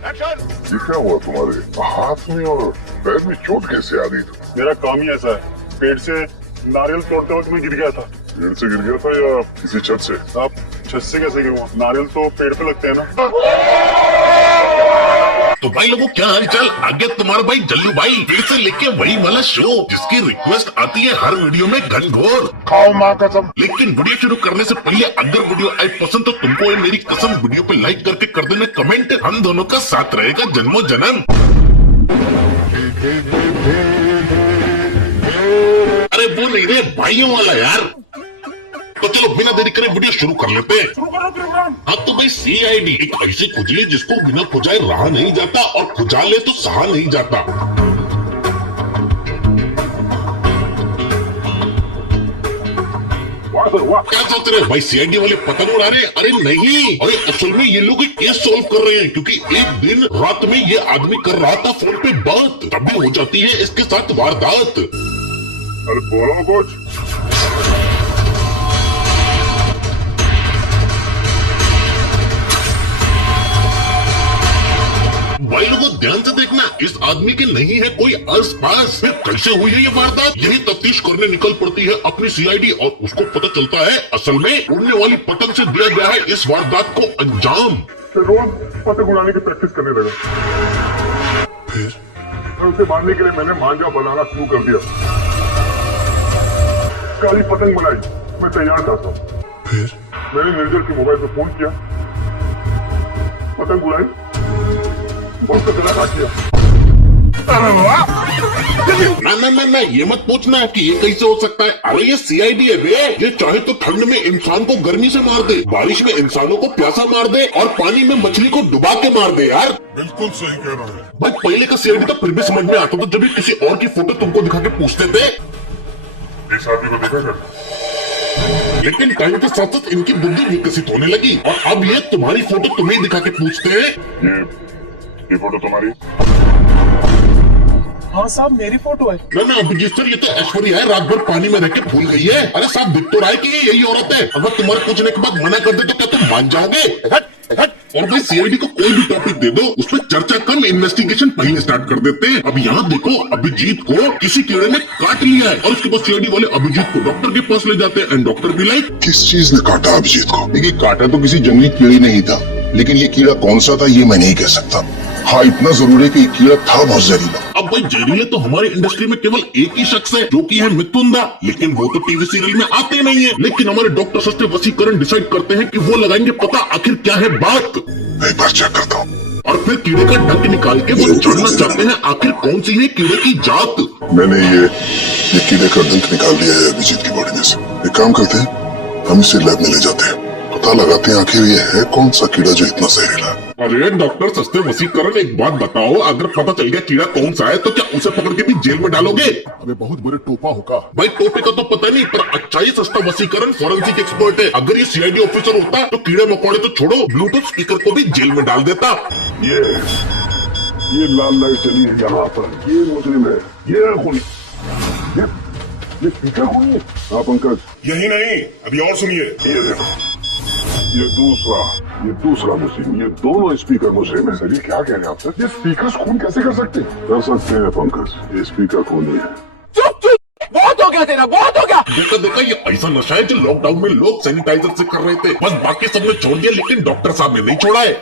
ये क्या हुआ तुम्हारे हाथ में और पैर में चोट कैसे आ गई? मेरा काम ही ऐसा है, पेड़ से नारियल तोड़ते वक्त मैं गिर गया था। पेड़ से गिर गया था या किसी छत से? आप छत से कैसे गिरूंगा? नारियल तो पेड़ पे लगते हैं ना। तो भाई लोगों क्या हालचाल, आगे तुम्हारा भाई जल्लू भाई फिर से लेके वही वाला शो जिसकी रिक्वेस्ट आती है हर वीडियो में घनघोर। खाओ माँ कसम। लेकिन वीडियो शुरू करने से पहले अगर वीडियो आई पसंद तो तुमको ये मेरी कसम वीडियो पे लाइक करके कर देना कमेंट। हम दोनों का साथ रहेगा जन्मों जन्म। अरे वो नहीं रे भाइयों वाला यार। तो चलो बिना देरी करे वीडियो शुरू कर लेते हैं। हाँ तो भाई CID एक ऐसी खुजली जिसको बिना खुजाए रहा नहीं जाता और खुजा ले तो सहा नहीं जाता। क्या सोच रहे भाई CID वाले पतंग उड़ा रहे? अरे नहीं, अरे असल में ये लोग एक केस सॉल्व कर रहे हैं क्योंकि एक दिन रात में ये आदमी कर रहा था फोन पे बात, तभी हो जाती है इसके साथ वारदात। अरे बोलो कुछ। भाई लोगों ध्यान से देखना, इस आदमी के नहीं है कोई आस पास। फिर कैसे हुई है ये वारदात, यही तफ्तीश करने निकल पड़ती है अपनी CID और उसको पता चलता है असल में उड़ने वाली पतंग से दिया गया है इस वारदात को अंजाम। फिर रोज पतंग उड़ाने की प्रैक्टिस करने लगा। फिर उसे मारने के लिए मैंने मांझा बनाना शुरू कर दिया। काली पतंग बनाई, मैं तैयार था सब। फिर मैंने निर्जर के मोबाइल पे फोन किया, पतंग उड़ाई, उसको गला काट दिया। ना ये मत पूछना कि ये कैसे हो सकता है। अरे ये CID है बे, ये चाहे तो ठंड में इंसान को गर्मी से मार दे, बारिश में इंसानों को प्यासा मार दे और पानी में मछली को डुबा के मार दे यार। बिल्कुल सही कह रहा है भाई पहले का CID तो फिर भी समझ में आता था जब भी किसी और की फोटो तुमको दिखा के पूछते थे। इस आदमी को देखा कर। लेकिन टाइम के साथ साथ इनकी बुद्धि विकसित होने लगी और अब ये तुम्हारी फोटो तुम्हें दिखा के पूछते हैं। ये फोटो तुम्हारी? हाँ साहब मेरी फोटो है। ना अभिजीत सर, ये तो ऐश्वर्या है, रात भर पानी में रह के भूल गई है। अरे साहब दिख तो रहा है कि ये यही औरत है। अगर तुम्हारे पूछने के बाद मना कर दे तो क्या तुम मान जाओगे? और भाई CID को कोई भी टॉपिक दे दो उसमें चर्चा कम, इन्वेस्टिगेशन पहले स्टार्ट कर देते हैं। अब यहाँ देखो, अभिजीत को किसी कीड़े ने काट लिया है और उसके बाद CID वाले अभिजीत को डॉक्टर के पास ले जाते हैं एंड डॉक्टर भी लाइक किस चीज ने काटा अभिजीत को? देखिए काटा तो किसी जंगली कीड़े नहीं था, लेकिन ये कीड़ा कौन सा था ये मैं नहीं कह सकता। हाँ इतना जरूर है कि ये कीड़ा था बहुत जहरीला। अब भाई जहरीले तो हमारी इंडस्ट्री में केवल एक ही शख्स है जो कि है मिथुन दा, लेकिन वो तो टीवी सीरियल में आते नहीं है। लेकिन हमारे डॉक्टर सस्ते वसीकरण डिसाइड करते हैं कि वो लगाएंगे पता आखिर क्या है बात। मैं एक बार चेक करता हूँ। और फिर कीड़े का डंक निकाल के वो जानना चाहते हैं आखिर कौन सी है कीड़े की जात। मैंने ये कीड़े का डंक निकाल लिया है अभिजीत की बॉडी में से। एक काम करते हैं, हम इसे लैब में ले जाते हैं, पता लगाते हैं आखिर ये है कौन सा कीड़ा जो इतना जहरीला है। अरे डॉक्टर सस्ते वसीकरण एक बात बताओ, अगर पता चल गया कीड़ा कौन सा है तो क्या उसे पकड़ के भी जेल में डालोगे? अबे बहुत बुरे टोपा होगा। भाई टोपे का तो पता नहीं, पर अच्छा ही सस्ता वसीकरण फॉरेंसिक एक्सपर्ट है। अगर ये CID ऑफिसर होता तो कीड़े मकोड़े तो छोड़ो, ब्लूटूथ स्पीकर को भी जेल में डाल देता। ये लाल लाइट चली है यहाँ पर, ये मुजरिम है, ये खूनी, ये स्पीकर खूनी है। हाँ पंकज, यही नहीं, अभी और सुनिए। ये देखो, ये दूसरा मुस्लिम, ये दोनों स्पीकर मुस्लिम है। सर ये क्या कह रहे हैं आप सर? ये स्पीकर खून कैसे कर सकते हैं? कर सकते हैं पंकज, ये स्पीकर खून नहीं है। चुप बहुत हो गया तेरा, बहुत हो गया। देखा ये ऐसा नशा है जो लॉकडाउन में लोग सैनिटाइजर से कर रहे थे, बस बाकी सबने छोड़ दिया लेकिन डॉक्टर साहब ने नहीं छोड़ा है।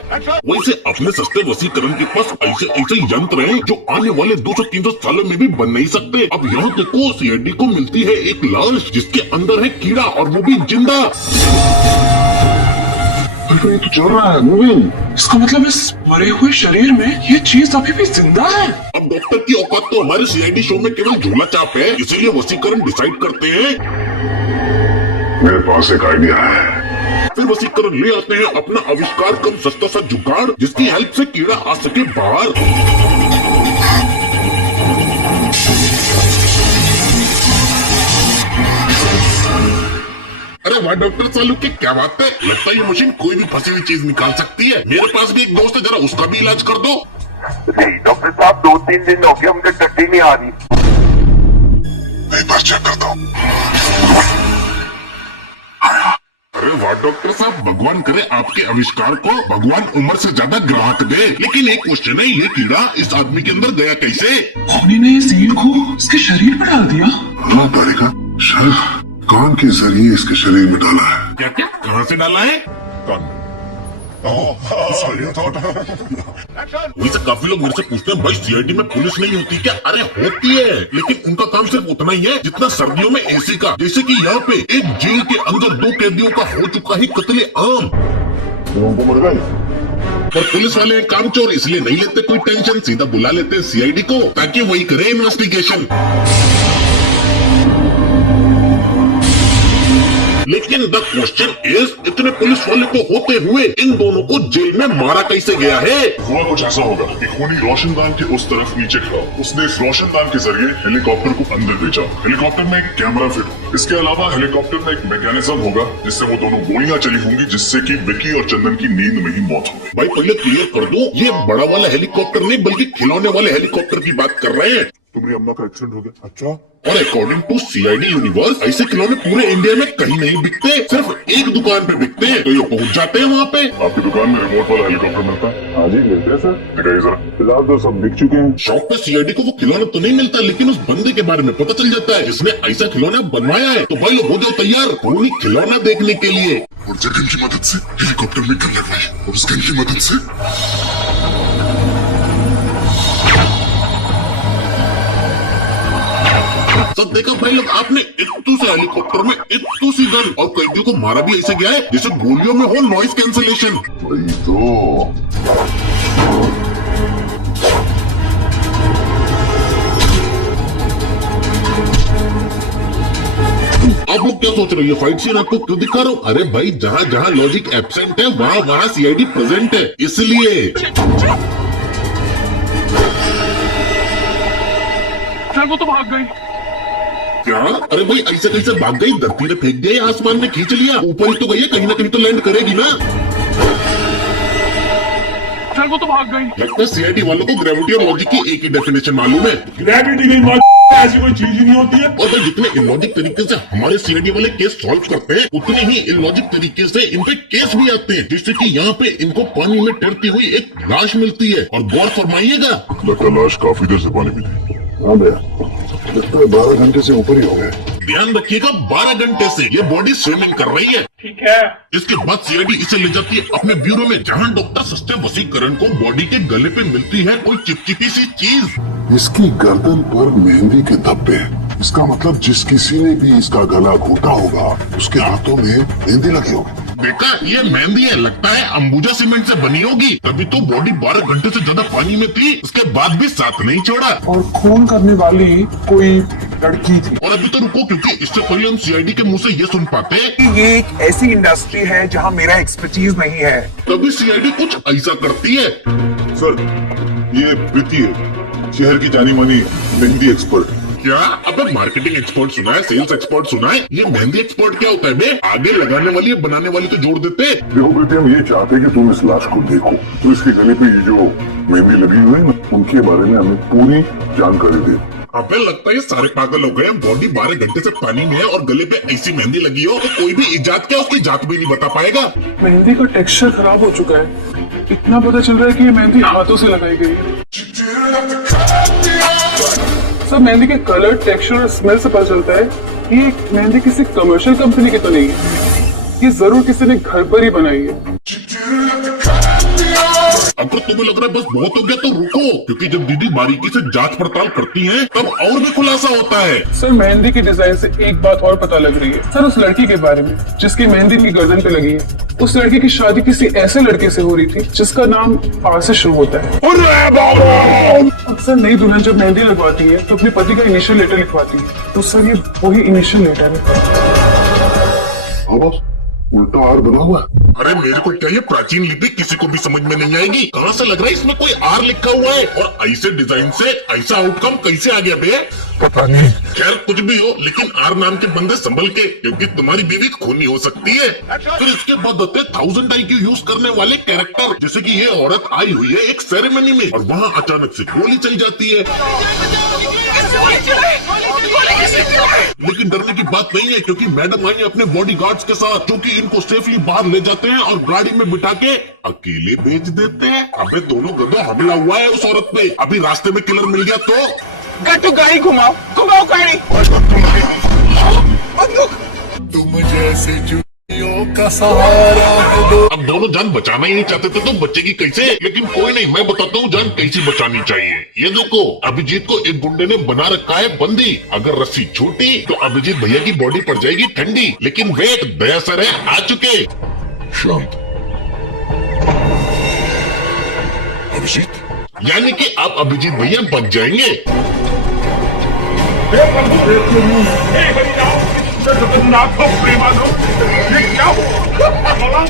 वैसे अपने सस्ते वसीकरण के पास ऐसे यंत्र हैं जो आने वाले 200-300 सालों में भी बन नहीं सकते। अब यहाँ देखो CID को मिलती है एक लाश जिसके अंदर है कीड़ा और वो भी जिंदा। ये तो चल रहा है मूविंग। इसका मतलब इस मरे हुए शरीर में ये चीज अभी भी जिंदा है। अब डॉक्टर की औकात तो हमारे CID शो में केवल झूला चाप है, इसीलिए वसीकरण डिसाइड करते हैं। मेरे पास एक आइडिया है। फिर वसीकरण ले आते हैं अपना आविष्कार कम सस्ता सा जुगाड़ जिसकी हेल्प से कीड़ा आ सके बाहर। अरे वाह डॉक्टर सालू की क्या बात है, लगता है ये मशीन कोई भी फंसी हुई चीज निकाल सकती है। मेरे पास भी एक दोस्त है, जरा उसका भी इलाज कर दो। नहीं डॉक्टर साहब, 2-3 दिन हो गया मुझे टट्टी नहीं आ रही। मैं एक बार चेक करता हूँ। अरे वाह डॉक्टर साहब, भगवान करे आपके आविष्कार को भगवान उम्र से ज्यादा ग्राहक दे। लेकिन एक क्वेश्चन है, ये कीड़ा इस आदमी के अंदर गया कैसे? खोनी ने इस सील को इसके शरीर पर डाल दिया। हाँ तारिका, शायद कान के जरिए इसके शरीर में डाला है। क्या क्या, कहाँ से डाला है? वैसे काफी लोग मेरे से पूछते हैं, भाई सीआईडी में पुलिस नहीं होती क्या? अरे होती है, लेकिन उनका काम सिर्फ उतना ही है जितना सर्दियों में एसी का। जैसे कि यहाँ पे एक जेल के अंदर 2 कैदियों का हो चुका है कत्ले आम। लोगों को मर गए। पर पुलिस वाले हैं कामचोर, इसलिए नहीं लेते कोई टेंशन, सीधा बुला लेते हैं सीआईडी को ताकि वही करे इन्वेस्टिगेशन। लेकिन द क्वेश्चन इज, इतने पुलिस वाले को होते हुए इन दोनों को जेल में मारा कैसे गया है? हुआ कुछ ऐसा होगा कि खूनी रोशनदान के उस तरफ नीचे खड़ा, उसने इस रोशनदान के जरिए हेलीकॉप्टर को अंदर भेजा। हेलीकॉप्टर में एक कैमरा फिट होगा। इसके अलावा हेलीकॉप्टर में एक मैकेनिज्म होगा जिससे वो दोनों गोलियां चली होंगी, जिससे कि विकी और चंदन की नींद में ही मौत होगी। भाई पहले क्लियर कर दो, ये बड़ा वाला हेलीकॉप्टर नहीं बल्कि खिलौने वाले हेलीकॉप्टर की बात कर रहे हैं। तुम्हारी अम्मा का एक्सीडेंट हो गया? अच्छा, और अकॉर्डिंग टू सीआईडी यूनिवर्स ऐसे खिलौने पूरे इंडिया में कहीं नहीं बिकते, सिर्फ एक दुकान पे बिकते हैं, तो ये पहुंच जाते हैं वहाँ पे। आपकी दुकान में रिमोट वाला हेलीकॉप्टर मिलता है? हाँ जी मिलते हैं सर। दिखाइए जरा। फिलहाल तो सब बिक चुके हैं। शॉप पे सीआईडी को वो खिलौना तो नहीं मिलता, लेकिन उस बंदे के बारे में पता चल जाता है, इसने ऐसा खिलौना बनवाया है। तो भाई लोग हो जाओ तैयार पूरी खिलौना देखने के लिए। और जगन की मदद से हेलीकॉप्टर में गन लगवाई और उस गन की मदद से सब देखा भाई लोग आपने, इतू से हेलीकॉप्टर में इतू सी गन, और कैदियों को मारा भी ऐसे गया है जैसे गोलियों में हो नॉइस कैंसलेशन। वही तो। आप लोग क्या सोच रहे हो, ये फाइट सीन आपको क्यों दिखा रहा हूँ? अरे भाई जहाँ जहाँ लॉजिक एब्सेंट है वहाँ वहाँ सीआईडी प्रेजेंट है, इसलिए। सर वो तो भाग गई। क्या? अरे भाई ऐसे कैसे भाग गई? धरती ने फेंक दिया, आसमान में खींच लिया, ऊपर ही तो गई है, कहीं ना कहीं तो लैंड करेगी ना। सर वो तो भाग गई। लगता है सीआईडी वालों को ग्रेविटी और लॉजिक की एक ही डेफिनेशन मालूम है। ग्रेविटी नहीं, ऐसी कोई चीज ही नहीं होती है। और भाई जितने इलॉजिक तरीके से हमारे सीआईडी वाले केस सॉल्व करते हैं, उतने ही इलॉजिक तरीके से इन पे केस भी आते हैं। जैसे कि यहाँ पे इनको पानी में तैरती हुई एक लाश मिलती है, और गौर फरमाइएगा, लगता लाश काफी देर से पानी में थी। हाँ भैया, लगता है 12 घंटे से ऊपर ही हो गए। ध्यान रखिएगा 12 घंटे से ये बॉडी स्विमिंग कर रही है। ठीक है। इसके बाद सीआईडी इसे ले जाती है अपने ब्यूरो में, जहाँ डॉक्टर सस्ते वसीकरण को बॉडी के गले पे मिलती है कोई चिपचिपी सी चीज। इसकी गर्दन पर मेहंदी के धब्बे हैं। इसका मतलब जिस किसी ने भी इसका गला घोटा होगा उसके हाथों में मेहंदी लगी होगी। देखा, ये मेहंदी है, लगता है अंबुजा सीमेंट से बनी होगी, तभी तो बॉडी 12 घंटे से ज्यादा पानी में थी, उसके बाद भी साथ नहीं छोड़ा। और खून करने वाली कोई लड़की थी। और अभी तो रुको, क्योंकि इससे पहले हम सीआईडी के मुंह से ये सुन पाते हैं, ये एक ऐसी इंडस्ट्री है जहां मेरा एक्सपर्टीज नहीं है। तभी सीआईडी कुछ ऐसा करती है। सर, ये प्रीति है, शहर की जानी मानी मेहंदी एक्सपर्ट। क्या? अबे मार्केटिंग एक्सपर्ट सुना है, सेल्स एक्सपर्ट सुना है, ये मेहंदी एक्सपर्ट क्या होता है बे? आगे लगाने वाली है, बनाने वाली तो जोड़ देते। देखो बेटे, हम ये चाहते हैं कि तुम इस लाश को देखो, तो इसके गले पे ये जो मेहंदी लगी हुई है ना, उनके बारे में हमें पूरी जानकारी दे। अबे लगता है ये सारे पागल हो गए, बॉडी 12 घंटे से पानी में है और गले पे ऐसी मेहंदी लगी हो तो कोई भी इजाद क्या उसकी जात भी नहीं बता पाएगा। मेहंदी का टेक्सचर खराब हो चुका है, इतना पता चल रहा है कि ये मेहंदी हाथों से लगाई गई है। सब मेहंदी के कलर, टेक्सचर और स्मेल से पता चलता है कि ये मेहंदी किसी कमर्शियल कंपनी की तो नहीं है, ये जरूर किसी ने घर पर ही बनाई है। अगर तुम्हें लग रहा है बस बहुत हो गया तो रुको, क्योंकि जब दीदी बारीकी से जांच पड़ताल करती हैं, तब और भी खुलासा होता है। सर मेहंदी की डिजाइन से एक बात और पता लग रही है। सर उस लड़की के बारे में जिसकी मेहंदी की गर्दन पे लगी है, उस लड़की की शादी किसी ऐसे लड़के से हो रही थी जिसका नाम आर से शुरू होता है। अक्सर नई दुल्हन जब मेहंदी लगवाती है तो अपने पति का इनिशियल लेटर लिखवाती है, तो सर ये वही इनिशियल लेटर है। अब उल्टा आर बना हुआ है। अरे मेरे को क्या ये प्राचीन लिपि किसी को भी समझ में नहीं आएगी, कहाँ से लग रहा है इसमें कोई आर लिखा हुआ है, और ऐसे डिजाइन से ऐसा आउटकम कैसे आ गया बे? पता नहीं। खैर कुछ भी हो, लेकिन आर नाम के बंदे संभल के, क्योंकि तुम्हारी बीवी खूनी हो सकती है। फिर इसके बाद होते 1000 IQ यूज करने वाले कैरेक्टर, जैसे कि ये औरत आई हुई है एक सेरेमनी में और वहाँ अचानक से गोली चल जाती है। लेकिन डरने की बात नहीं है, क्योंकि मैडम आई है अपने बॉडीगार्ड्स के साथ, जो कि इनको सेफली बाहर ले जाते हैं और गाड़ी में बिठा के अकेले भेज देते हैं। अबे दोनों गधों, हमला हुआ है उस औरत पे। अभी रास्ते में किलर मिल गया तो तू गाड़ी घुमाओ, घुमाओ गाड़ी। बंदूक। तुम जैसे चूड़ियों का सहारा है दो। अब दोनों जान बचाना ही नहीं चाहते थे तो बचेगी कैसे? लेकिन कोई नहीं, मैं बताता हूँ जान कैसी बचानी चाहिए। ये देखो, अभिजीत को एक गुंडे ने बना रखा है बंदी। अगर रस्सी छूटी तो अभिजीत भैया की बॉडी पड़ जाएगी ठंडी। लेकिन वेट, दया सर है आ चुके। शांत। अभिजीत, यानी कि आप अभिजीत भैया बच जाएंगे। जगन्नाथ प्रेमानंद, ये क्या हुआ?